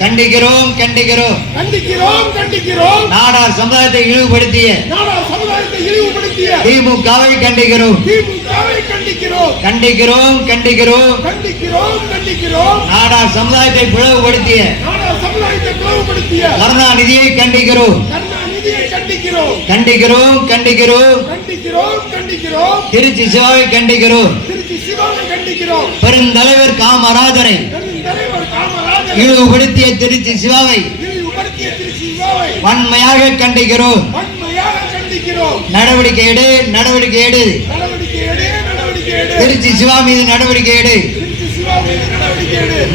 கண்டிக்கிறோம் கண்டிக்கிறோம். கண்டிக்கிறோம் கண்டிக்கிறோம். நாடார் சமுதாயத்தை இழிவுபடுத்திய நாடார் சமுதாயத்தை இழிவுபடுத்திய திமுகவை கண்டிக்கிறோம். திமுகவை கண்டிக்கிறோம். கண்டிக்கிறோம் கண்டிக்கிறோம். கண்டிக்கிறோம் கண்டிக்கிறோம். நாடார் சமுதாயத்தை பிளவுபடுத்திய நாடார் சமுதாயத்தை பிளவுபடுத்திய கருணாநிதியை கண்டிக்கிறோம். கண்டிக்கிறோம். கண்டிக்கிறோம் கண்டிக்கிறோம். கண்டிக்கிறோம் கண்டிக்கிறோம். திருச்சி சிவாவை கண்டிக்கிறோம். திருச்சி சிவாவை கண்டிக்கிறோம். பெருந்தலைவர் காமராஜரை தலைவர் காமராஜர் இழிவுபடுத்திய திருச்சி சிவாவை வன்மையாக கண்டிக்கிறோம். நடவடிக்கை எடு நடவடிக்கை எடு. திருச்சி சிவா மீது நடவடிக்கை எடு.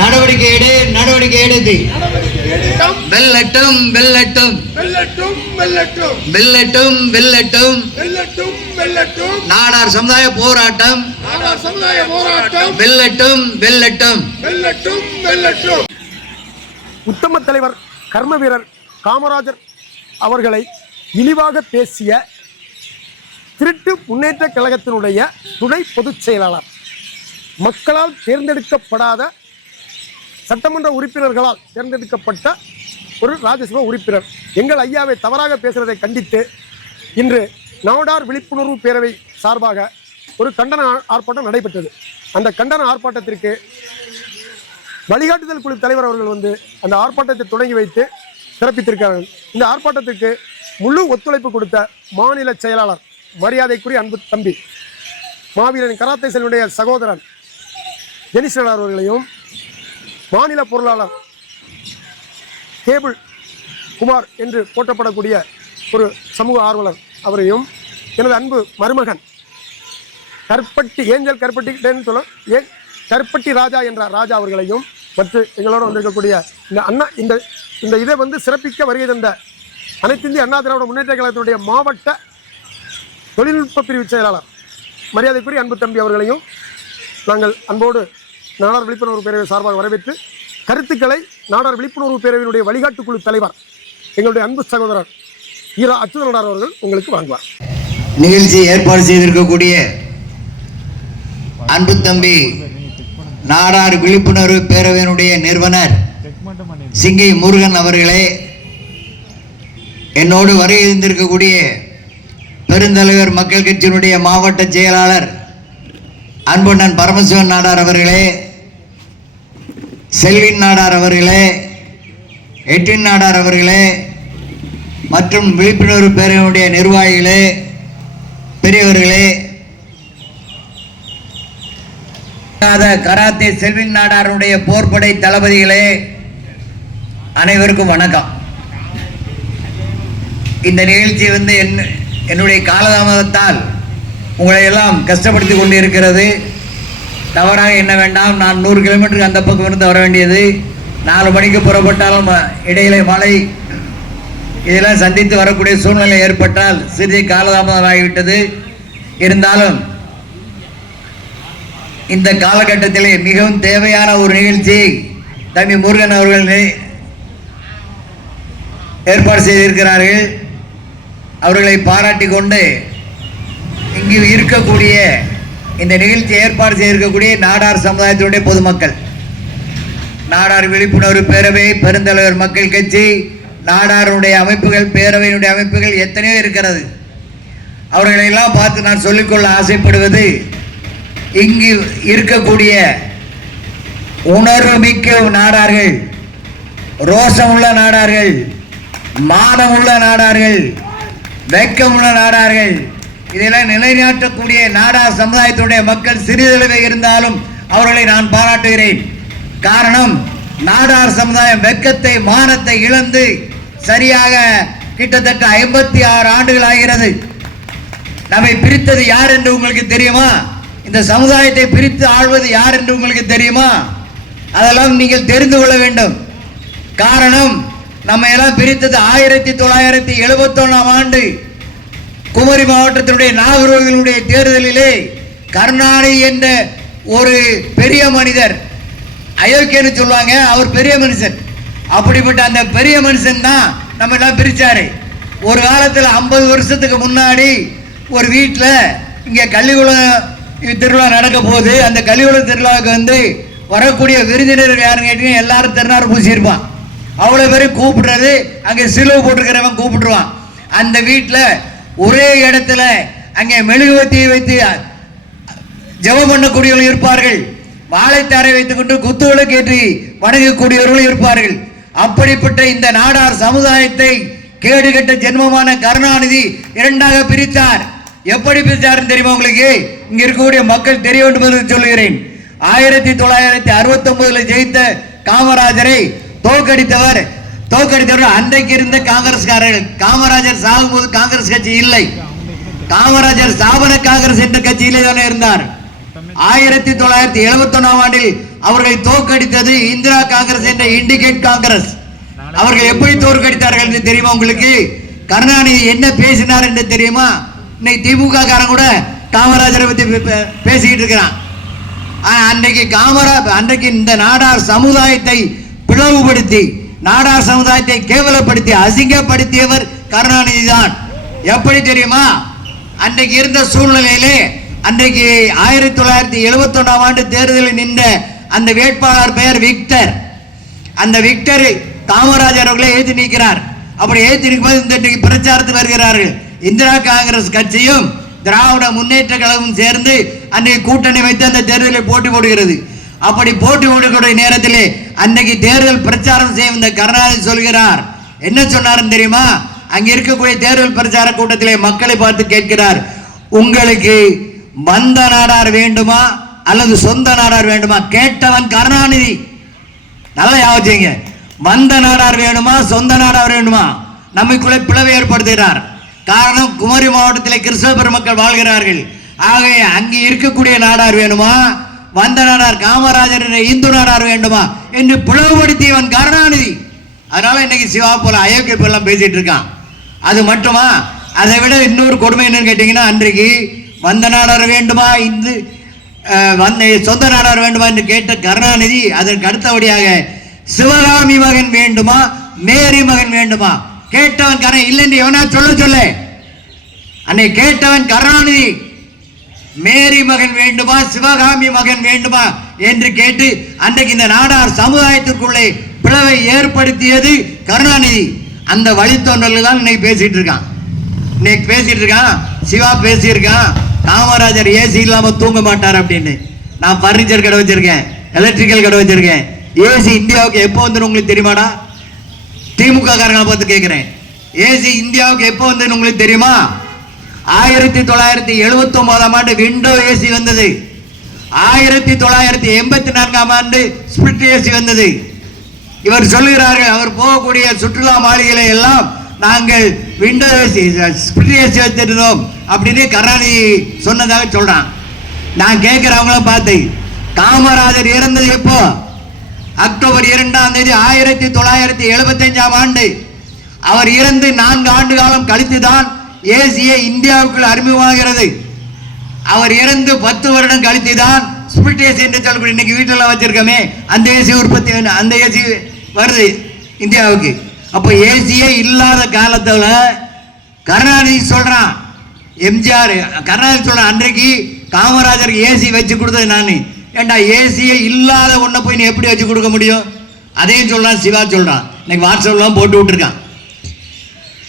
நடவடிக்கை எடு. நடவடிக்கை எடுத்து. வெள்ளட்டும் வெள்ளட்டும் வெள்ளட்டும் வெள்ளட்டும் நாடார் சமுதாய போராட்டம். வெள்ளட்டும் வெள்ளட்டும் வெல்லட்டும் வெல்லட்டும். உத்தம தலைவர் கர்ம வீரர் காமராஜர் அவர்களை இழிவாக பேசிய திருட்டு முன்னேற்ற கழகத்தினுடைய துணை பொதுச் செயலாளர். மக்களால் தேர்ந்தெடுக்கப்படாத சட்டமன்ற உறுப்பினர்களால் தேர்ந்தெடுக்கப்பட்ட ஒரு ராஜ்யசபா உறுப்பினர். எங்கள் ஐயாவை தவறாக பேசுவதை கண்டித்து இன்று நாடார் விழிப்புணர்வு பேரவை சார்பாக ஒரு கண்டன ஆர்ப்பாட்டம் நடைபெற்றது. அந்த கண்டன ஆர்ப்பாட்டத்திற்கு வழிகாட்டுதல் குழு தலைவர் அவர்கள் வந்து அந்த ஆர்ப்பாட்டத்தை தொடங்கி வைத்து சிறப்பித்திருக்கிறார்கள். இந்த ஆர்ப்பாட்டத்துக்கு முழு ஒத்துழைப்பு கொடுத்த மாநில செயலாளர் மரியாதைக்குரிய அன்பு தம்பி மாவீரன் கராத்தே செல்வனுடைய சகோதரன் ஜெனிஸ்வரர் அவர்களையும் மாநில பொருளாளர் கேபிள் குமார் என்று போற்றப்படக்கூடிய ஒரு சமூக ஆர்வலர் அவரையும் எனது அன்பு மருமகன் கற்பட்டி ஏஞ்சல் கற்பட்டின்னு சொல்ல ஏ கற்பட்டி ராஜா என்ற ராஜா அவர்களையும் மற்றும் எங்களோட வந்திருக்கக்கூடிய இந்த அண்ணா இந்த இந்த இதை வந்து சிறப்பிக்க வருகை தந்த அனைத்து இந்திய அண்ணா திராவிட முன்னேற்ற கழகத்தினுடைய மாவட்ட தொழில்நுட்ப பிரிவு செயலாளர் மரியாதைக்குரிய அன்பு தம்பி அவர்களையும் நாங்கள் அன்போடு நாடார் விழிப்புணர்வு பேரவை சார்பாக வரவேற்று கருத்துக்களை நாடார் விழிப்புணர்வு பேரவையினுடைய வழிகாட்டு குழு தலைவர் எங்களுடைய அன்பு சகோதரர் ஈரா அச்சுதனார் அவர்கள் உங்களுக்கு வழங்குவார். நிகழ்ச்சி ஏற்பாடு செய்திருக்கக்கூடிய அன்பு தம்பி நாடார் விழிப்புணர்வு பேரவையினுடைய நிறுவனர் சிங்கை முருகன் அவர்களே என்னோடு வருகை இருந்திருக்கக்கூடிய பெருந்தலைவர் மக்கள் கட்சியினுடைய மாவட்ட செயலாளர் அன்புண்ணன் பரமசிவன் நாடார் அவர்களே செல்வின் நாடார் அவர்களே எட்டின் நாடார் அவர்களே மற்றும் விழிப்புணர்வு பேரவையினுடைய நிர்வாகிகளே பெரியவர்களே கராத்தே செல்வின் நாடாருடைய போர்ப்படை தளபதிகளே அனைவருக்கும் வணக்கம். இந்த நிகழ்ச்சி வந்து என் என்னுடைய காலதாமதத்தால் உங்களை எல்லாம் கஷ்டப்படுத்தி கொண்டு இருக்கிறது தவறாக என்ன வேண்டாம் நான் நூறு கிலோமீட்டருக்கு அந்த பக்கம் இருந்து வர வேண்டியது. நாலு மணிக்கு புறப்பட்டாலும் இடையிலே மழை. இதெல்லாம் சந்தித்து வரக்கூடிய சூழ்நிலை ஏற்பட்டால் சிறிது காலதாமதமாகிவிட்டது. இருந்தாலும் இந்த காலகட்டத்திலே மிகவும் தேவையான ஒரு நிகழ்ச்சி தம்பி முருகன் அவர்கள் ஏற்பாடு செய்திருக்கிறார்கள். அவர்களை பாராட்டி கொண்டு இங்கு இருக்கக்கூடிய இந்த நிகழ்ச்சி ஏற்பாடு செய்திருக்கக்கூடிய நாடார் சமுதாயத்தினுடைய பொதுமக்கள். நாடார் விழிப்புணர்வு பேரவை பெருந்தலைவர் மக்கள் கட்சி நாடாருடைய அமைப்புகள் பேரவையினுடைய அமைப்புகள் எத்தனையோ இருக்கிறது. அவர்களை எல்லாம் பார்த்து நான் சொல்லிக்கொள்ள ஆசைப்படுவது இங்கு இருக்கக்கூடிய உணர்வு மிக்க நாடார்கள் ரோஷமுள்ள நாடார்கள் மானம் உள்ள நாடார்கள் வெட்கமுள்ள நாடார்கள் இதெல்லாம் நிலைநாட்டக்கூடிய நாடார் சமுதாயத்துடைய மக்கள் சிறிதளவே இருந்தாலும் அவர்களை நான் பாராட்டுகிறேன். காரணம் நாடார் சமுதாயம் வெக்கத்தை மானத்தை இழந்து சரியாக கிட்டத்தட்ட ஐம்பத்தி ஆறு ஆண்டுகள் ஆகிறது. நம்மை பிரித்தது யார் என்று உங்களுக்கு தெரியுமா? இந்த சமுதாயத்தை பிரித்து ஆள்வது யார் என்று உங்களுக்கு தெரியுமா? அதெல்லாம் நீங்கள் தெரிந்து கொள்ள வேண்டும். காரணம் நம்ம எல்லாம் பிரித்தது ஆயிரத்தி தொள்ளாயிரத்தி எழுபத்தொன்னாம் ஆண்டு குமரி மாவட்டத்தினுடைய நாகர்கோவிலுடைய தேர்தலிலே கருணாநிதி என்ற ஒரு பெரிய மனிதர் அயோக்கியன்னு சொல்லுவாங்க அவர் பெரிய மனுஷன். அப்படிப்பட்ட அந்த பெரிய மனுஷன் தான் நம்ம எல்லாம் பிரித்தார் ஒரு காலத்தில் ஐம்பது வருஷத்துக்கு முன்னாடி ஒரு வீட்டில் இங்கே கள்ளிக்குளம் திருவிழா நடக்க போகுது. அந்த கலியுல திருவிழாவுக்கு வந்து வரக்கூடிய விருந்தினர்கள் யாருன்னு கேட்டீங்க எல்லாரும் திருநாறு பூசியிருப்பான். அவ்வளோ பேரும் கூப்பிடுறது அங்கே சிலுவை போட்டிருக்கிறவன் கூப்பிட்டுருவான். அந்த வீட்டில் ஒரே இடத்துல அங்கே மெழுகுவத்தியை வைத்து ஜெபம் பண்ணக்கூடியவர்கள் இருப்பார்கள். வாழைத்தாரை வைத்துக்கொண்டு குத்துவிளக்கு கேட்டு வணங்கக்கூடியவர்கள் இருப்பார்கள். அப்படிப்பட்ட இந்த நாடார் சமுதாயத்தை கேடுகட்ட ஜென்மமான கருணாநிதி இரண்டாக பிரித்தார். எப்படி பிரிச்சாருன்னு தெரியுமா உங்களுக்கு? இங்க இருக்கக்கூடிய மக்கள் தெரிய வேண்டும் என்று சொல்லுகிறேன். ஆயிரத்தி தொள்ளாயிரத்தி அறுபத்தி ஒன்பதுல ஜெயித்த காமராஜரை தோற்கடித்தவர் தோற்கடித்தவர் அன்றைக்கு இருந்த காங்கிரஸ்காரர்கள். காமராஜர் சாகும்போது காங்கிரஸ் கட்சி இல்லை. காமராஜர் ஸ்தாபன காங்கிரஸ் என்ற கட்சியிலே தானே இருந்தார். ஆயிரத்தி தொள்ளாயிரத்தி எழுபத்தி ஒன்னாம் ஆண்டில் அவர்களை தோற்கடித்தது இந்திரா காங்கிரஸ் என்ற இண்டிகேட் காங்கிரஸ். அவர்கள் எப்படி தோற்கடித்தார்கள் என்று தெரியுமா உங்களுக்கு? கருணாநிதி என்ன பேசினார் என்று தெரியுமா? இன்னைக்கு திமுக காரன் கூட காமராஜரை பத்தி பே- பே- பேசிக்கிட்டு இருக்கிறான். ஆனா அன்றைக்கு காமரா அன்றைக்கு இந்த நாடார் சமுதாயத்தை பிளவுபடுத்தி நாடார் சமுதாயத்தை கேவலப்படுத்தி அசிங்கப்படுத்தியவர் கருணாநிதி தான். எப்படி தெரியுமா? அன்றைக்கு இருந்த சூழ்நிலையிலே அன்றைக்கு ஆயிரத்தி தொள்ளாயிரத்தி எழுபத்தி ஒன்றாம் ஆண்டு தேர்தலில் நின்ற அந்த வேட்பாளர் பெயர் விக்டர். அந்த விக்டர் காமராஜர் அவர்களை ஏற்றி நிற்கிறார் அப்படி ஏற்றி நிற்கும்போது இந்த பிரச்சாரத்துக்கு வருகிறார்கள். இந்திரா காங்கிரஸ் கட்சியும் திராவிட முன்னேற்ற கழகமும் சேர்ந்து அன்றைக்கு கூட்டணி வைத்து அந்த தேர்தலில் போட்டி போடுகிறது. அப்படி போட்டி போடக்கூடிய நேரத்திலே அன்னைக்கு தேர்தல் பிரச்சாரம் செய்யும் இந்த கருணாநிதி சொல்கிறார். என்ன சொன்னாருன்னு தெரியுமா? அங்க இருக்கக்கூடிய தேர்தல் பிரச்சார கூட்டத்திலே மக்களை பார்த்து கேட்கிறார். உங்களுக்கு வந்த நாடார் வேண்டுமா? அல்லது சொந்த நாடார் வேண்டுமா? கேட்டவன் கருணாநிதி. நல்லா யாவச்சிங்க வந்த நாடார் வேணுமா? சொந்த நாடார் வேணுமா நமக்குள்ளே பிளவை ஏற்படுத்துகிறார். காரணம் குமரி மாவட்டத்தில் கிறிஸ்தவ பெருமக்கள் வாழ்கிறார்கள். ஆகவே அங்கே இருக்கக்கூடிய நாடார் வேணுமா? வந்த நாடார் காமராஜர் இந்து நாடார் வேண்டுமா? என்று பிளவுபடுத்தியவன் கருணாநிதி. அதனால இன்னைக்கு சிவா போல அயோக்கிய எல்லாம் பேசிட்டு இருக்கான். அது மட்டுமா? அதை விட இன்னொரு கொடுமை என்னன்னு கேட்டீங்கன்னா அன்றைக்கு வந்த நாடார் வேண்டுமா? இந்து வந்த சொந்த நாடார் வேண்டுமா என்று கேட்ட கருணாநிதி அதற்கு அடுத்தபடியாக சிவகாமி மகன் வேண்டுமா? மேரி மகன் வேண்டுமா? கேட்டவன் கர இல்லைன்னு எவனா சொல்ல சொல்ல. அன்னை கேட்டவன் கருணாநிதி மேரி மகன் வேண்டுமா சிவகாமி மகன் வேண்டுமா என்று கேட்டு அன்றைக்கு இந்த நாடார் சமுதாயத்திற்குள்ளே பிளவை ஏற்படுத்தியது கருணாநிதி. அந்த வழித்தோன்றல் தான் இன்னைக்கு பேசிட்டு இருக்கான். இன்னைக்கு பேசிட்டு இருக்கான். சிவா பேசியிருக்கான். காமராஜர் ஏசி இல்லாம தூங்க மாட்டார் அப்படின்னு. நான் பர்னிச்சர் கடை வச்சிருக்கேன் எலக்ட்ரிக்கல் கடை வச்சிருக்கேன். ஏசி இந்தியாவுக்கு எப்போ வந்துடும் உங்களுக்கு தெரியுமாடா? திமுக காரங்களை பார்த்து கேட்குறேன் ஏசி இந்தியாவுக்கு எப்போ வந்ததுன்னு உங்களுக்கு தெரியுமா? ஆயிரத்தி தொள்ளாயிரத்தி எழுபத்தி ஒன்பதாம் ஆண்டு விண்டோ ஏசி வந்தது. ஆயிரத்தி தொள்ளாயிரத்தி எண்பத்தி நான்காம் ஆண்டு ஸ்பிரிட் ஏசி வந்தது. இவர் சொல்லுகிறார்கள் அவர் போகக்கூடிய சுற்றுலா மாளிகைகளை எல்லாம் நாங்கள் விண்டோ ஏசி ஸ்பிரிட் ஏசி வச்சிருந்தோம் அப்படின்னு கருணாநிதி சொன்னதாக சொல்றான். நான் கேட்கிறவங்களும் பார்த்து காமராஜர் இறந்தது எப்போ? அக்டோபர் இரண்டாம் தேதி ஆயிரத்தி தொள்ளாயிரத்தி எழுபத்தஞ்சாம் ஆண்டு அவர் இறந்து நான்கு ஆண்டு காலம் கழித்து தான் ஏசியை இந்தியாவுக்குள் அறிமுகமாகிறது. அவர் இறந்து பத்து வருடம் கழித்துதான் ஸ்பிளிட் ஏசி என்று சொல்லக்கூடிய இன்னைக்கு வீட்டில் வச்சிருக்கோமே அந்த ஏசி உற்பத்தி அந்த ஏசி வருது இந்தியாவுக்கு. அப்போ ஏசியே இல்லாத காலத்தில் கருணாநிதி சொல்கிறான் எம்ஜிஆர் கருணாநிதி சொல்கிறான் அன்றைக்கு காமராஜருக்கு ஏசி வச்சு கொடுத்தது நான். ஏண்டா ஏசியே இல்லாத ஒன்றை போய் நீ எப்படி வச்சு கொடுக்க முடியும்? அதையும் சொல்கிறான் சிவா சொல்கிறான் இன்னைக்கு வாட்ஸ்அப்லாம் போட்டு விட்டுருக்கான்.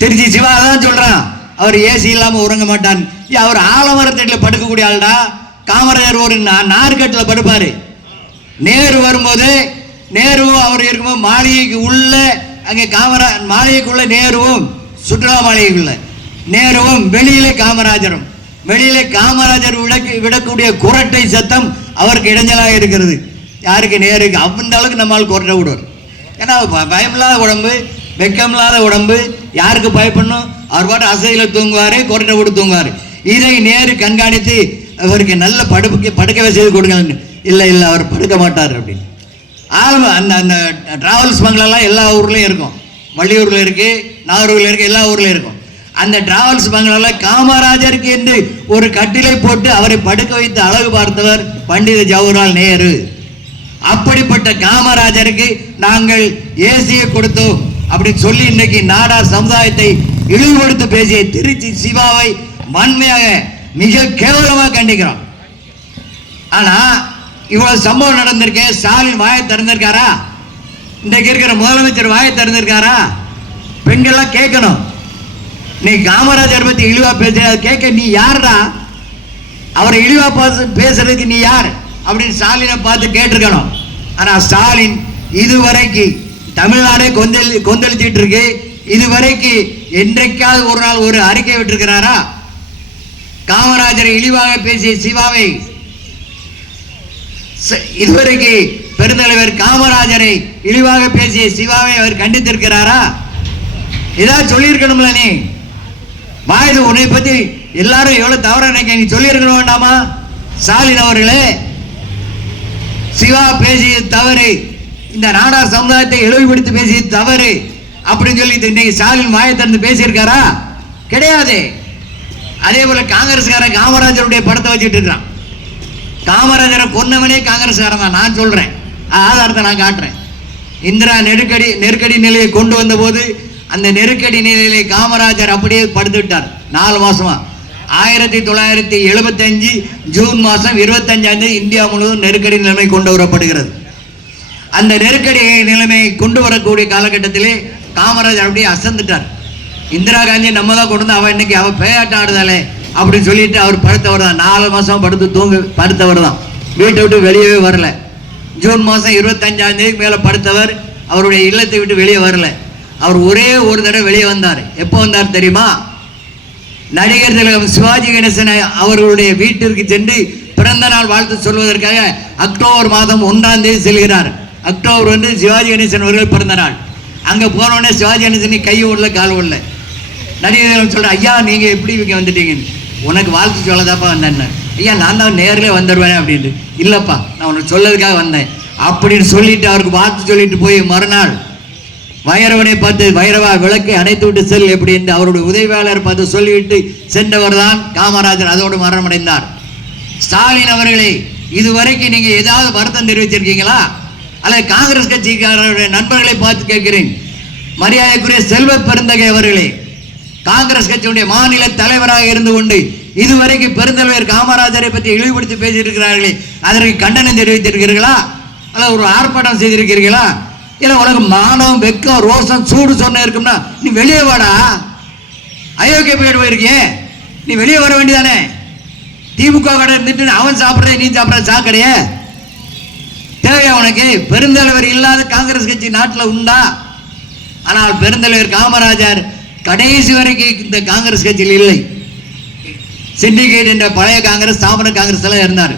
திருச்சி சிவா தான் சொல்கிறான் அவர் ஏசி இல்லாமல் உறங்க மாட்டான். ஏ அவர் ஆலமரத்தட்டில் படுக்கக்கூடிய ஆள்டா. காமராஜர் ஒரு நார்கட்டில் நார்க்கட்டில் நேரு வரும்போது நேருவும் அவர் இருக்கும்போது மாளிகைக்கு உள்ளே அங்கே காமரா மாளிகைக்குள்ளே நேருவும் சுற்றுலா மாளிகைக்குள்ளே. நேருவும் வெளியிலே காமராஜரும். வெளியிலே காமராஜர் விட விடக்கூடிய குரட்டை சத்தம் அவருக்கு இடைஞ்சலாக இருக்கிறது. யாருக்கு நேருக்கு அந்த அளவுக்கு நம்மால் குரட்டை விடுவார். ஏன்னா ப- பயமில்லாத உடம்பு வெக்கமில்லாத உடம்பு யாருக்கு பயப்படணும்? அவர் பாட்டு அசையில் தூங்குவார் குரட்டை விட்டு தூங்குவார். இதை நேரு கண்காணித்து அவருக்கு நல்ல படுப்புக்கு படுக்க செய்து கொடுங்க இல்லை இல்லை அவர் படுக்க மாட்டார் அப்படின்னு. ஆரம்ப அந்த அந்த டிராவல்ஸ் பங்களெல்லாம் எல்லா ஊர்லேயும் இருக்கும். வள்ளியூரில் இருக்குது நாகூரில் இருக்குது எல்லா ஊர்லேயும் இருக்கும். அந்த டிராவல்ஸ் பங்களால காமராஜருக்கு என்று ஒரு கட்டிலை போட்டு அவரை படுக்க வைத்து அழகு பார்த்தவர் பண்டித ஜவஹர்லால் நேரு. அப்படிப்பட்ட காமராஜருக்கு நாங்கள் ஏசியை கொடுத்தோம் அப்படின்னு சொல்லி இன்னைக்கு நாடார் சமுதாயத்தை இழிவுபடுத்தி பேசிய திருச்சி சிவாவை வன்மையாக மிக கேவலமாக கண்டிக்கிறோம். ஆனா இவ்வளவு சம்பவம் நடந்திருக்கேன் ஸ்டாலின் வாயை திறந்திருக்காரா? இன்றைக்கு இருக்கிற முதலமைச்சர் வாயை திறந்திருக்காரா? பெண்கள்லாம் கேட்கணும். நீ காமராஜர் பத்தி இழிவா பேசுற கேட்க நீ யாருடா? அவரை இழிவா பார்த்து பேசுறதுக்கு நீ யார்? அப்படின்னு ஸ்டாலினை பார்த்து கேட்டிருக்கணும். ஆனா ஸ்டாலின் இதுவரைக்கு தமிழ்நாடே கொந்தளி கொந்தளிச்சிட்டு இருக்கு இதுவரைக்கு என்றைக்காவது ஒரு நாள் ஒரு அறிக்கை விட்டிருக்கிறாரா? காமராஜரை இழிவாக பேசிய சிவாவை ச- இதுவரைக்கு பெருந்தலைவர் காமராஜரை இழிவாக பேசிய சிவாவை அவர் கண்டித்திருக்கிறாரா? ஏதாவது சொல்லியிருக்கணும்ல நீ? வாயுது உன்னை பத்தி எல்லாரும் எவ்வளவு தவறா நினைக்க நீ சொல்லியிருக்கணும் வேண்டாமா? ஸ்டாலின் அவர்களே சிவா பேசிய தவறு. இந்த நாடார் சமுதாயத்தை இழிவுபடுத்தி பேசிய தவறு. அப்படின்னு சொல்லி இன்னைக்கு ஸ்டாலின் வாயை திறந்து பேசியிருக்காரா? கிடையாது. அதே போல காங்கிரஸ்காரன் காமராஜருடைய படத்தை வச்சுட்டு இருக்கிறான். காமராஜரை கொன்னவனே காங்கிரஸ்காரன் தான் நான் சொல்றேன். ஆதாரத்தை நான் காட்டுறேன். இந்திரா நெருக்கடி நெருக்கடி நிலையை கொண்டு வந்த போது அந்த நெருக்கடி நிலையிலே காமராஜர் அப்படியே படுத்துட்டார் நாலு மாசமா. ஆயிரத்தி தொள்ளாயிரத்தி எழுபத்தஞ்சு ஜூன் மாதம் இருபத்தஞ்சாம் தேதி இந்தியா முழுவதும் நெருக்கடி நிலைமை கொண்டு வரப்படுகிறது. அந்த நெருக்கடி நிலைமையை கொண்டு வரக்கூடிய காலகட்டத்திலே காமராஜர் அப்படியே அசந்துட்டார். இந்திரா காந்தி நம்ம தான் கொண்டு வந்து அவன் இன்னைக்கு அவன் பேயாட்டம் ஆடுதாளே அப்படின்னு சொல்லிட்டு அவர் படுத்தவர் தான். நாலு மாசம் படுத்து தூங்க படுத்தவர் தான். வீட்டை விட்டு வெளியவே வரல. ஜூன் மாதம் இருபத்தஞ்சாந்தேதி மேலே படுத்தவர் அவருடைய இல்லத்தை விட்டு வெளியே வரல. அவர் ஒரே ஒரு தடவை வெளியே வந்தார். எப்போ வந்தார் தெரியுமா? நடிகர் திலகம் சிவாஜி கணேசன் அவர்களுடைய வீட்டிற்கு சென்று பிறந்த நாள் வாழ்த்து சொல்வதற்காக அக்டோபர் மாதம் ஒன்றாம் தேதி செல்கிறார். அக்டோபர் வந்து சிவாஜி கணேசன் அவர்கள் பிறந்த நாள். அங்கே போனோடனே சிவாஜி கணேசன் கை உள்ள கால் உள்ள நடிகர் திலகம் சொல்கிற ஐயா நீங்கள் எப்படி இங்கே வந்துட்டீங்கன்னு உனக்கு வாழ்த்து சொல்லதாப்பா வந்தேன். ஐயா நான் தான் நேரில் வந்துடுவேன் அப்படின்ட்டு. இல்லைப்பா நான் உனக்கு சொல்லதுக்காக வந்தேன். அப்படின்னு சொல்லிட்டு அவருக்கு வாழ்த்து சொல்லிட்டு போய் மறுநாள் வைரவனை பார்த்து வைரவா விளக்கை அணைத்து விட்டு செல் எப்படி என்று அவருடைய உதவியாளர் பார்த்து சொல்லிவிட்டு சென்றவர் தான் காமராஜர். அதோடு மரணமடைந்தார். ஸ்டாலின் அவர்களே இதுவரைக்கும் நீங்க ஏதாவது வருத்தம் தெரிவிச்சிருக்கீங்களா? அல்லது காங்கிரஸ் கட்சிக்காரருடைய நண்பர்களை பார்த்து கேட்கிறேன். மரியாதைக்குரிய செல்வ பெருந்தகை அவர்களே காங்கிரஸ் கட்சியுடைய மாநில தலைவராக இருந்து கொண்டு இதுவரைக்கும் பெருந்தலைவர் காமராஜரை பற்றி இழிவுபடுத்தி பேசியிருக்கிறார்களே அதற்கு கண்டனம் தெரிவித்திருக்கிறீர்களா? அல்ல ஒரு ஆர்ப்பாட்டம் செய்திருக்கிறீர்களா? இல்லை உனக்கு மானம் வெக்கம் ரோசம் சூடு சொன்ன இருக்கும்னா நீ வெளியே வாடா. அயோக்கிய போயிட்டு போயிருக்கியே. நீ வெளியே வர வேண்டியதானே? திமுக கடை இருந்துட்டு அவன் சாப்பிட்ற நீ சாப்பிட்ற சாக்கடையே. தேவையா உனக்கு? பெருந்தலைவர் இல்லாத காங்கிரஸ் கட்சி நாட்டில் உண்டா? ஆனால் பெருந்தலைவர் காமராஜர் கடைசி வரைக்கும் இந்த காங்கிரஸ் கட்சியில் இல்லை. சிண்டிகேட் என்ற பழைய காங்கிரஸ் ஸ்தாபன காங்கிரஸ் எல்லாம் இருந்தார்.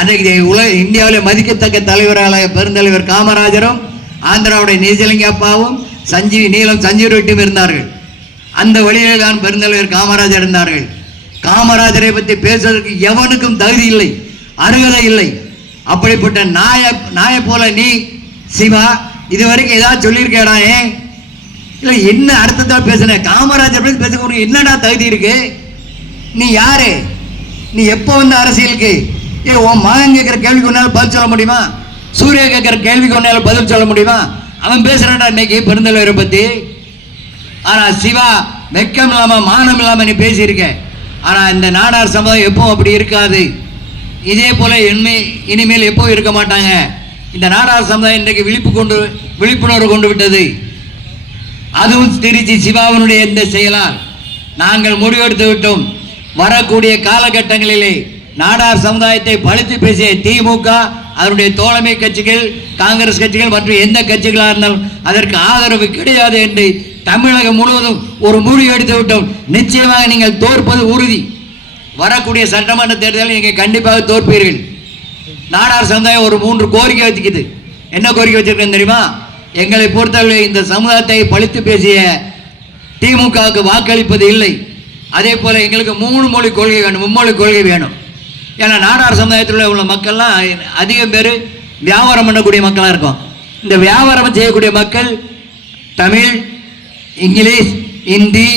அன்றைக்கு உலக இந்தியாவில் மதிக்கத்தக்க தலைவராக பெருந்தலைவர் காமராஜரும் ஆந்திராவுடைய நீஜலிங்க அப்பாவும் சஞ்சீவி நீலம் சஞ்சீவ் ரெட்டியும் இருந்தார்கள். அந்த வழியிலே தான் பெருந்தலைவர் காமராஜர் இருந்தார்கள். காமராஜரை பற்றி பேசுவதற்கு எவனுக்கும் தகுதி இல்லை அருகதை இல்லை. அப்படிப்பட்ட நாய நாயை போல நீ சிவா இதுவரைக்கும் ஏதாவது சொல்லியிருக்கேடா ஏன் இல்லை என்ன அர்த்தத்தோட பேசுன? காமராஜர் பற்றி பேச உனக்கு என்னடா தகுதி இருக்கு? நீ யாரு? நீ எப்போ வந்த அரசியலுக்கு? ஏ உன் மகன் கேட்குற கேள்விக்கு ஒன்றால் பதில் சொல்ல முடியுமா? சூரிய கேட்குற கேள்விக்கு ஒன்றால் பதில் சொல்ல முடியுமா? அவன் பேசுறான்டா இன்னைக்கு பெருந்தலைவரை பற்றி ஆனா சிவா வெக்கம் இல்லாம மானம் இல்லாம நீ பேசியிருக்கேன் ஆனா இந்த நாடார் சமுதாயம் எப்பவும் அப்படி இருக்காது. இதே போல இனிமே இனிமேல் எப்போ இருக்க மாட்டாங்க. இந்த நாடார் சமுதாயம் இன்றைக்கு விழிப்பு கொண்டு விழிப்புணர்வு கொண்டு விட்டது. அதுவும் திருச்சி சிவாவினுடைய இந்த செயலால். நாங்கள் முடிவெடுத்து விட்டோம். வரக்கூடிய காலகட்டங்களிலே நாடார் சமுதாயத்தை பழித்து பேசிய திமுக அதனுடைய தோழமை கட்சிகள் காங்கிரஸ் கட்சிகள் மற்றும் எந்த கட்சிகளாக இருந்தாலும் அதற்கு ஆதரவு கிடையாது என்று தமிழகம் முழுவதும் ஒரு முடிவு எடுத்து விட்டோம். நிச்சயமாக நீங்கள் தோற்பது உறுதி. வரக்கூடிய சட்டமன்ற தேர்தலில் நீங்கள் கண்டிப்பாக தோற்பீர்கள். நாடார் சமுதாயம் ஒரு மூன்று கோரிக்கை வச்சுக்குது. என்ன கோரிக்கை வச்சிருக்கேன் தெரியுமா? எங்களை பொறுத்தவரை இந்த சமுதாயத்தை பழித்து பேசிய திமுகவுக்கு வாக்களிப்பது இல்லை. அதே போல எங்களுக்கு மூணு மொழி கொள்கை வேணும் மும்மொழி கொள்கை வேணும். ஏன்னா நாடார் சமுதாயத்தில் உள்ள மக்கள்லாம் அதிகம் பேர் வியாபாரம் பண்ணக்கூடிய மக்களாக இருக்கும். இந்த வியாபாரம் செய்யக்கூடிய மக்கள் தமிழ் இங்கிலீஷ் ஹிந்தி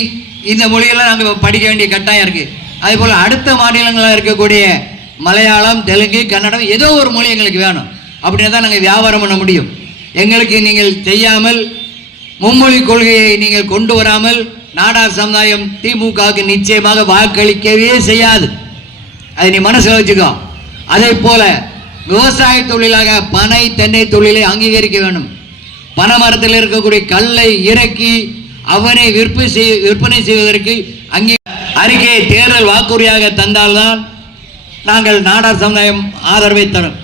இந்த மொழியெல்லாம் நாங்கள் படிக்க வேண்டிய கட்டாயம் இருக்குது அதுபோல் அடுத்த மாநிலங்களில் இருக்கக்கூடிய மலையாளம் தெலுங்கு கன்னடம் ஏதோ ஒரு மொழி எங்களுக்கு வேணும். அப்படின்னு தான் நாங்கள் வியாபாரம் பண்ண முடியும். எங்களுக்கு நீங்கள் செய்யாமல் மும்மொழி கொள்கையை நீங்கள் கொண்டு வராமல் நாடார் சமுதாயம் திமுகவுக்கு நிச்சயமாக வாக்களிக்கவே செய்யாது. அதை நீ மனசில் வச்சுக்கோ. அதே போல விவசாய தொழிலாக பனை தென்னை தொழிலை அங்கீகரிக்க வேண்டும். பனைமரத்தில் இருக்கக்கூடிய கல்லை இறக்கி அவனை விற்பனை செய் விற்பனை செய்வதற்கு அங்கே அறிக்கையை தேர்தல் வாக்குறுதியாக தந்தால்தான் நாங்கள் நாடார் சமுதாயம் ஆதரவை தரும்.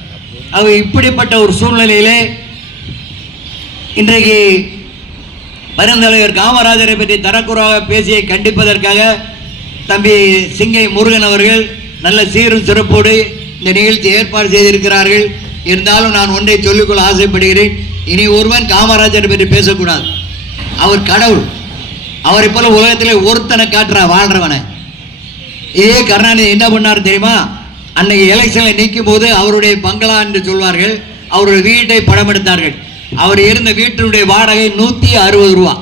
அது இப்படிப்பட்ட ஒரு சூழ்நிலையிலே இன்றைக்கு பெருந்தலைவர் காமராஜரை பற்றி தரக்குறாக பேசியை கண்டிப்பதற்காக தம்பி சிங்கை முருகன் அவர்கள் நல்ல சீரும் சிறப்போடு இந்த நிகழ்ச்சி ஏற்பாடு செய்திருக்கிறார்கள். இருந்தாலும் நான் ஒன்றை சொல்லிக்கொள்ள ஆசைப்படுகிறேன். இனி ஒருவன் காமராஜரை பற்றி பேசக்கூடாது. அவர் கடவுள். அவரை போல உலகத்தில் ஒருத்தனை காட்டுறா வாழ்றவனை. இதே கருணாநிதி என்ன பண்ணார் தெரியுமா? அன்னைக்கு எலெக்ஷனில் நிற்கும் போது அவருடைய பங்களா என்று சொல்வார்கள். அவருடைய வீட்டை படம் எடுத்தார்கள். அவர் இருந்த வீட்டினுடைய வாடகை நூற்றி அறுபது ரூபா.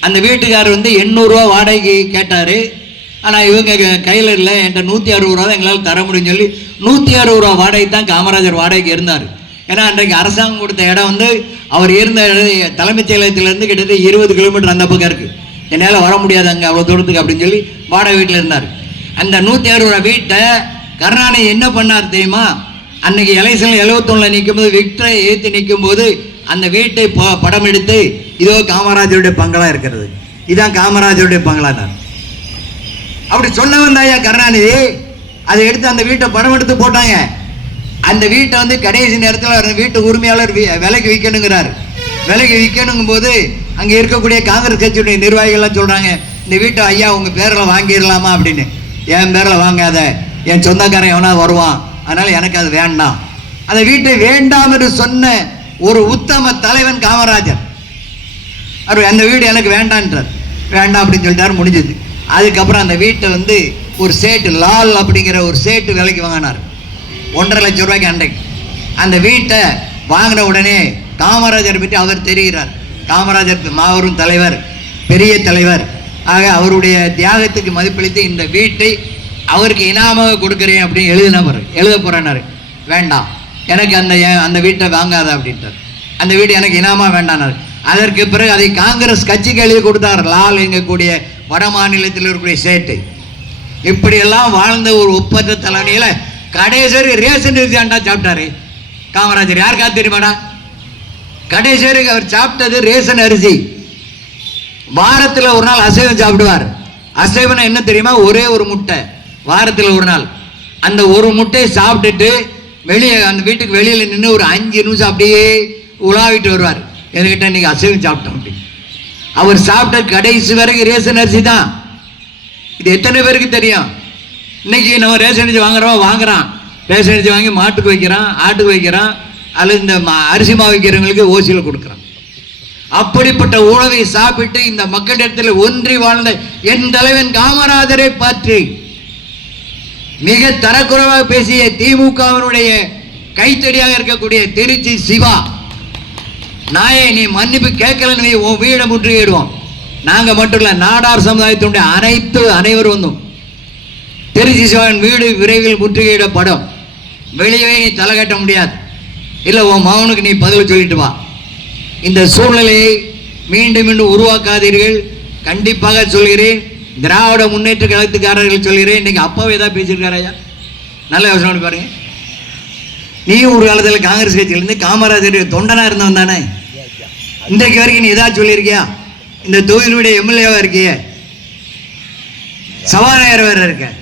அந்த வீட்டுக்காரர் வந்து எண்ணூறுரூவா வாடகை கேட்டார். ஆனால் இவங்க கையில் இல்லை. என்கிட்ட நூற்றி அறுபது ரூபா தான் எங்களால் தர முடியும்னு சொல்லி நூற்றி அறுபது ரூபா வாடகை தான் காமராஜர் வாடகைக்கு இருந்தார். ஏன்னா அன்றைக்கு அரசாங்கம் கொடுத்த இடம் வந்து அவர் இருந்த இடம் தலைமைச் செயலகத்திலேருந்து கிட்டத்தட்ட இருபது கிலோமீட்டர் அந்த பக்கம் இருக்குது என்னால் வர முடியாது அங்கே அவ்வளோ தூரத்துக்கு அப்படின்னு சொல்லி வாடகை வீட்டில் இருந்தார். அந்த நூற்றி அறுபது ரூபா வீட்டை கருணாநிதி என்ன பண்ணார் தெரியுமா? அன்னைக்கு எலெக்ஷனில் எழுபத்தொன்னில் நிற்கும் போது விக்டரை ஏற்றி நிற்கும் போது அந்த வீட்டை ப- படம் எடுத்து இதோ காமராஜருடைய பங்களா இருக்கிறது. இதுதான் காமராஜருடைய பங்களா தான் அப்படி சொன்னவன் தாயா கருணாநிதி. அதை எடுத்து அந்த வீட்டை படம் எடுத்து போட்டாங்க. அந்த வீட்டை வந்து கடைசி நேரத்தில் வீட்டு உரிமையாளர் விலைக்கு விற்கணுங்கிறார். விலைக்கு விற்கணுங்கும் போது அங்கே இருக்கக்கூடிய காங்கிரஸ் கட்சியுடைய நிர்வாகிகள்லாம் சொல்கிறாங்க இந்த வீட்டை ஐயா உங்கள் பேரில் வாங்கிடலாமா? அப்படின்னு. என் பேரில் வாங்காத. என் சொந்தக்காரன் எவனா வருவான். அதனால் எனக்கு அது வேண்டாம். அந்த வீட்டை வேண்டாம் என்று சொன்ன ஒரு உத்தம தலைவன் காமராஜர். அவர் அந்த வீடு எனக்கு வேண்டான்றார். வேண்டாம் அப்படின்னு சொல்லிட்டாரு முடிஞ்சது. அதுக்கப்புறம் அந்த வீட்டை வந்து ஒரு சேட்டு லால் அப்படிங்கிற ஒரு சேட்டு விலைக்கு வாங்கினார். ஒன்றரை லட்சம் ரூபாய்க்கு அன்றைக்கு அந்த வீட்டை வாங்கின உடனே காமராஜர் பற்றி அவர் தெரிகிறார். காமராஜர் மாபெரும் தலைவர் பெரிய தலைவர். ஆக அவருடைய தியாகத்துக்கு மதிப்பளித்து இந்த வீட்டை அவருக்கு இனாமாக கொடுக்குறேன் அப்படின்னு எழுதினவர் எழுத போறேனாரு. வேண்டாம் எனக்கு அந்த அந்த வீட்டை வாங்காத அப்படின்ட்டார் அந்த வீடு எனக்கு இனாமா வேண்டானார். அதற்கு பிறகு அதை காங்கிரஸ் கட்சிக்கு எழுதி கொடுத்தார். லால் எங்கக்கூடிய வட மாநிலத்தில் இருக்கக்கூடிய சேட்டு. இப்படியெல்லாம் வாழ்ந்த ஒரு ஒப்பந்த தலைவனியில் கடைசேரி ரேஷன் அரிசியாண்டா சாப்பிட்டாரு. காமராஜர் யார் காத்திருமாடா கடைசேரி அவர் சாப்பிட்டது ரேஷன் அரிசி. வாரத்தில் ஒரு நாள் அசைவம் சாப்பிடுவார். அசைவம் என்ன தெரியுமா? ஒரே ஒரு முட்டை. வாரத்தில் ஒரு நாள். அந்த ஒரு முட்டையை சாப்பிட்டுட்டு வெளியே அந்த வீட்டுக்கு வெளியில் நின்று ஒரு அஞ்சு நிமிஷம் அப்படியே உலாவிட்டு வருவார். எதுக்கிட்ட இன்னைக்கு அசைவம் சாப்பிட்டோம் அப்படின்னு. அவர் சாப்பிட்ட கடைசி வரைக்கும் ரேஷன் அரிசி தான். இது எத்தனை பேருக்கு தெரியும்? இன்னைக்கு நம்ம ரேஷன் அரிசி வாங்குறோம் வாங்குறான். ரேஷன் அரிசி வாங்கி மாட்டுக்கு வைக்கிறான் ஆட்டுக்கு வைக்கிறான் அல்லது இந்த மா- அரிசி மாவு வைக்கிறவங்களுக்கு ஓசியில் கொடுக்குறான். அப்படிப்பட்ட உணவை சாப்பிட்டு இந்த மக்களிடத்தில் ஒன்றி வாழ்ந்த என் தலைவன் காமராஜரை பற்றி மிக தரக்குறைவாக பேசிய திமுகவினுடைய கைத்தடியாக இருக்கக்கூடிய திருச்சி சிவா. நாயே நீ மன்னிப்பு கேட்கலன்னு உன் வீடை முற்றுகையிடுவோம். நாங்கள் மட்டும் இல்லை நாடார் சமுதாயத்தினுடைய அனைத்து அனைவரும் வந்தோம். திருச்சி சிவன் வீடு விரைவில் முற்றுகையிடப்படும். வெளியே நீ தலை கட்ட முடியாது. இல்லை உன் மகனுக்கு நீ பதில் சொல்லிட்டு வா. இந்த சூழ்நிலையை மீண்டும் மீண்டும் உருவாக்காதீர்கள். கண்டிப்பாக சொல்கிறேன். திராவிட முன்னேற்ற கழகத்துக்காரர்கள் சொல்கிறேன். இன்னைக்கு அப்பாவே தான் பேசியிருக்காரு ஐயா. நல்ல யோசனை பாருங்கள் நீ ஒரு காலத்தில் காங்கிரஸ் கட்சியிலேருந்து காமராஜருடைய தொண்டனாக இருந்தவன் தானே? இன்றைக்கு வரைக்கும் நீ ஏதாவது சொல்லியிருக்கியா? இந்த தொகுதியினுடைய எம்எல்ஏவாக இருக்கிய? சபாநாயகர் வேற இருக்க.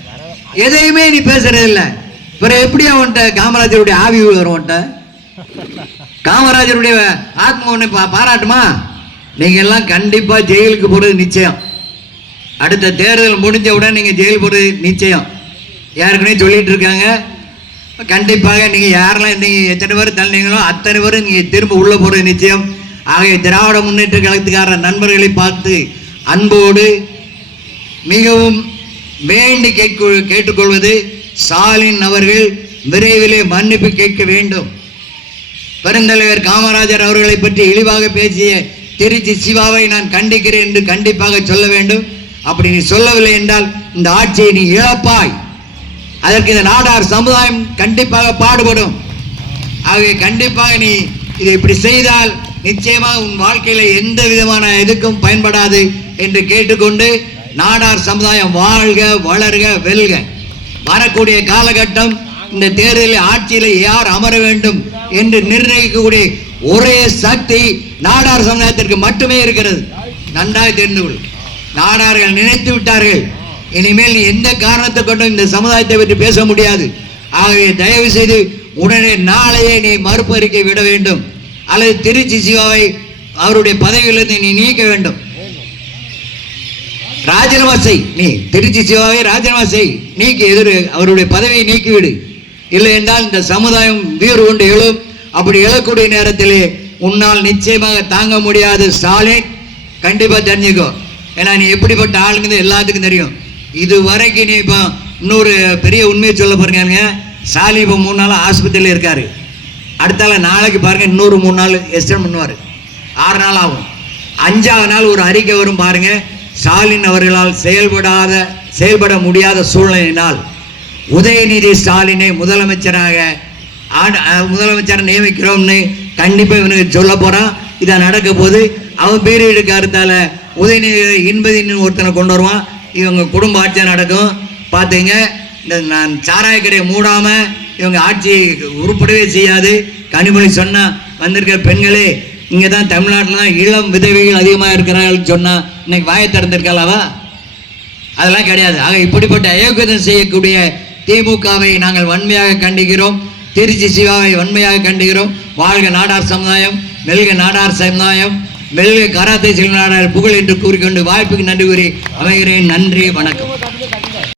எதையுமே நீ பேசுறது இல்ல. பிறகு எப்படி அவன்கிட்ட காமராஜருடைய ஆவி வரும் உன்கிட்ட? காமராஜருடைய ஆத்மா உன்னை பா- பாராட்டுமா? நீங்கள் எல்லாம் கண்டிப்பாக ஜெயிலுக்கு போகிறது நிச்சயம். அடுத்த தேர்தல் முடிஞ்ச உடனே நீங்கள் ஜெயில் போகிறது நிச்சயம். ஏற்கனவே சொல்லிட்டு இருக்காங்க. கண்டிப்பாக நீங்கள் யாரெல்லாம் நீங்கள் எத்தனை பேர் தள்ளீங்களோ அத்தனை பேரும் நீங்கள் திரும்ப உள்ள போகிறது நிச்சயம். ஆகிய திராவிட முன்னேற்ற கழகத்துக்கார நண்பர்களை பார்த்து அன்போடு மிகவும் வேண்டி கேட்கு கேட்டுக்கொள்வது ஸ்டாலின் அவர்கள் விரைவிலே மன்னிப்பு கேட்க வேண்டும். பெருந்தலைவர் காமராஜர் அவர்களை பற்றி இழிவாக பேசிய திருச்சி சிவாவை நான் கண்டிக்கிறேன் என்று கண்டிப்பாக சொல்ல வேண்டும். அப்படி நீ சொல்லவில்லை என்றால் இந்த ஆட்சியை நீ இழப்பாய். அதற்கு இந்த நாடார் சமுதாயம் கண்டிப்பாக பாடுபடும். ஆகவே கண்டிப்பாக நீ இதை இப்படி செய்தால் நிச்சயமாக உன் வாழ்க்கையில எந்த விதமான எதுக்கும் பயன்படாது என்று கேட்டுக்கொண்டு நாடார் சமுதாயம் வாழ்க வளர்க வெல்க. வரக்கூடிய காலகட்டம் இந்த தேர்தலில் ஆட்சியில் யார் அமர வேண்டும் என்று நிர்ணயிக்கக்கூடிய ஒரே சக்தி நாடார் சமுதாயத்திற்கு மட்டுமே இருக்கிறது. நன்றாக தெரிந்து கொள். நாடார்கள் நினைத்து விட்டார்கள். இனிமேல் நீ எந்த காரணத்தை கொண்டும் இந்த சமுதாயத்தை பற்றி பேச முடியாது. ஆகவே தயவு செய்து உடனே நாளையே நீ மறுப்பு அறிக்கை விட வேண்டும். அல்லது திருச்சி சிவாவை அவருடைய பதவியிலிருந்து நீ நீக்க வேண்டும். ராஜினாமா செய். நீ திருச்சி சிவாவை ராஜினாமா செய். நீக்கி எதிர் அவருடைய பதவியை நீக்கிவிடு. இல்லை என்றால் இந்த சமுதாயம் வீறு கொண்டு எழும். அப்படி எழக்கூடிய நேரத்திலே உன்னால் நிச்சயமாக தாங்க முடியாது ஸ்டாலின். கண்டிப்பாக தெரிஞ்சுக்கோ. ஏன்னா நீ எப்படிப்பட்ட ஆளுங்கிறது எல்லாத்துக்கும் தெரியும். இது வரைக்கும் நீ இப்போ இன்னொரு பெரிய உண்மையை சொல்ல பாருங்க. ஸ்டாலின் இப்போ மூணு நாள் ஆஸ்பத்திரியில் இருக்கார். அடுத்தால நாளைக்கு பாருங்கள் இன்னொரு மூணு நாள் எஸ்டன் பண்ணுவார். ஆறு நாள் ஆகும். அஞ்சாவது நாள் ஒரு அறிக்கை வரும் பாருங்கள் ஸ்டாலின் அவர்களால் செயல்படாத செயல்பட முடியாத சூழ்நிலையினால் உதயநிதி ஸ்டாலினை முதலமைச்சராக ஆட- முதலமைச்சரை நியமிக்கிறோம்னு கண்டிப்பாக இவனுக்கு சொல்ல போகிறான் இதை நடக்க போது அவன் பீரியடு கருத்தால உதயநிதி இன்பதின்னு ஒருத்தனை கொண்டு வருவான். இவங்க குடும்ப ஆட்சியாக நடக்கும். பார்த்தீங்க இந்த நான் சாராய கடையை மூடாமல் இவங்க ஆட்சி உருப்படவே செய்யாது. கனிமொழி சொன்னால் வந்திருக்கிற பெண்களே இங்கே தான் தமிழ்நாட்டில் தான் இளம் விதவைகள் அதிகமாக இருக்கிறார்கள் சொன்னால் இன்னைக்கு வாயை திறந்திருக்கலாவா? அதெல்லாம் கிடையாது. ஆக இப்படிப்பட்ட அயோக்கியம் செய்யக்கூடிய திமுகவை நாங்கள் வன்மையாக கண்டிக்கிறோம். திருச்சி சிவாவை வன்மையாக கண்டிக்கிறோம். வாழ்க நாடார் சமுதாயம் வெல்க நாடார் சமுதாயம். வெல்க கராத்தே செல்வனான புகழ் என்று கூறிக்கொண்டு வாய்ப்புக்கு நன்றி கூறி அமைகிறேன். நன்றி வணக்கம்.